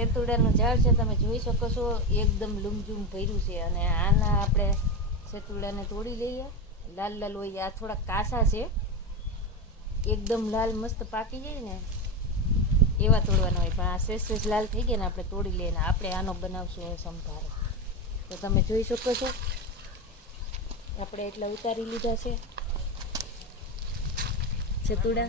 સેતુડાનું ઝાડ છે, તમે જોઈ શકો છો, એકદમ લૂમઝૂમ ભર્યું છે. અને આના આપણે સેતુડાને તોડી લઈએ. લાલ લાલ હોય, આ થોડા કાસા છે. એકદમ લાલ મસ્ત પાકી જાય ને, એવા તોડવાના હોય. પણ આ સેજ સેજ લાલ થઈ ગયા ને, આપણે તોડી લઈએ ને, આપણે આનો બનાવશું સંભારો. તો તમે જોઈ શકો છો. આપણે એટલા ઉતારી લીધા છે. સેતુડા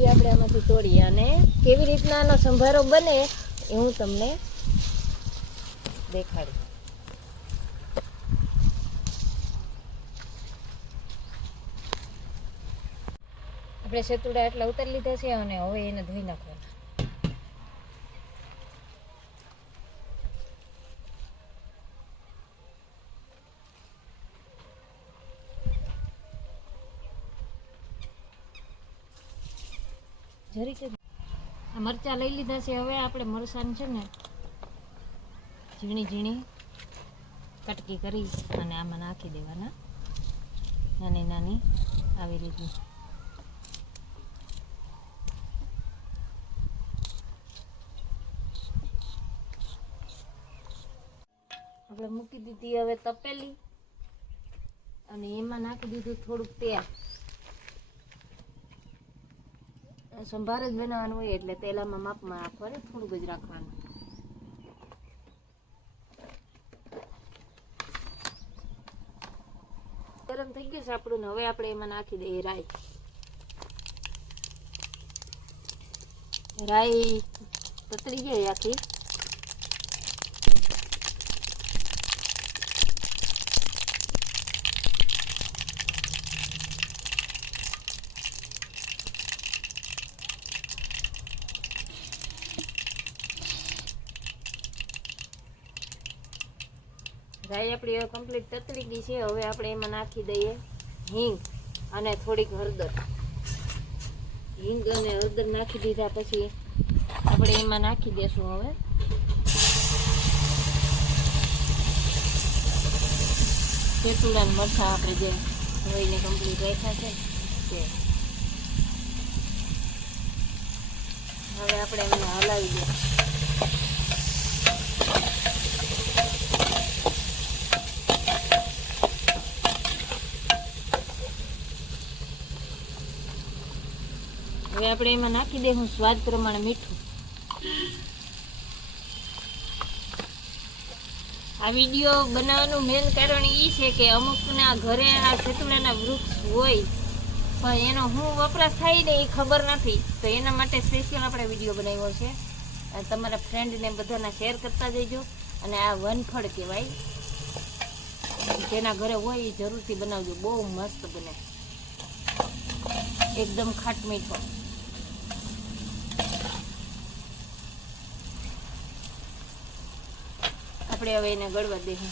હજી આપણે આમાંથી તોડીએ. અને કેવી રીતના આનો સંભારો બને એ હું તમને દેખાડું આપણે સેતુડા એટલા ઉતારી લીધા છે અને હવે એને ધોઈ નાખવાના. જરીક આ મરચાં લઈ લીધા છે. હવે આપણે મરચાં છે ને ઝીણી ઝીણી કટકી કરી અને આમાં નાખી દેવાના. નાની નાની આવી રીતની આપણે મૂકી દીધી હવે તપેલી. અને એમાં નાખી દીધું થોડુંક તેલ. સંભાર જ બનાવવાનું હોય એટલે તેલામાં માપમાં રાખવાનું, થોડુંક જ રાખવાનું. ગરમ થઈ ગયું છે આપણું હવે આપણે એમાં નાખી દઈએ રાઈ. રાઈ તતરી ગઈ આખી. રાઈ આપણી હવે કમ્પ્લીટ તતરી ગઈ છે, હવે આપણે એમાં નાખી દઈએ હિંગ અને થોડીક હળદર. હિંગ અને હળદર નાખી દીધા પછી આપણે એમાં નાખી દેશું હવે. ને મરચાં આપણે જે ધોઈને કમ્પ્લીટ રાખ્યા છે, તે. હવે આપણે એમને હલાવી દઈએ. હવે આપણે એમાં નાખી દઈશું સ્વાદ પ્રમાણે મીઠું. આ વીડિયો બનાવવાનું મેન કારણ એ છે કે અમુકના ઘરે આ સેતુડાના વૃક્ષ હોય, પણ એનો હું વપરાશ થાય ને એ ખબર નથી. તો એના માટે સ્પેશિયલ આપણે વીડિયો બનાવ્યો છે. તમારા ફ્રેન્ડને બધાના શેર કરતા જઈજો અને આ વનફળ કહેવાય. જેના ઘરે હોય એ જરૂરથી બનાવજો. બહુ મસ્ત બને. એકદમ ખાટ મીઠો. આપણે હવે એને ગળવા દઈએ.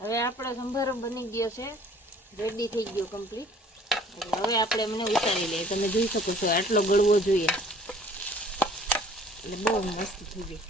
હવે આપણો સંભારો બની ગયો છે. રેડી થઈ ગયો કમ્પ્લીટ હવે આપણે એમને ઉતારી લઈએ. તમે જોઈ શકો છો, આટલો ગળવો જોઈએ. એટલે બહુ મસ્ત થઈ ગયો.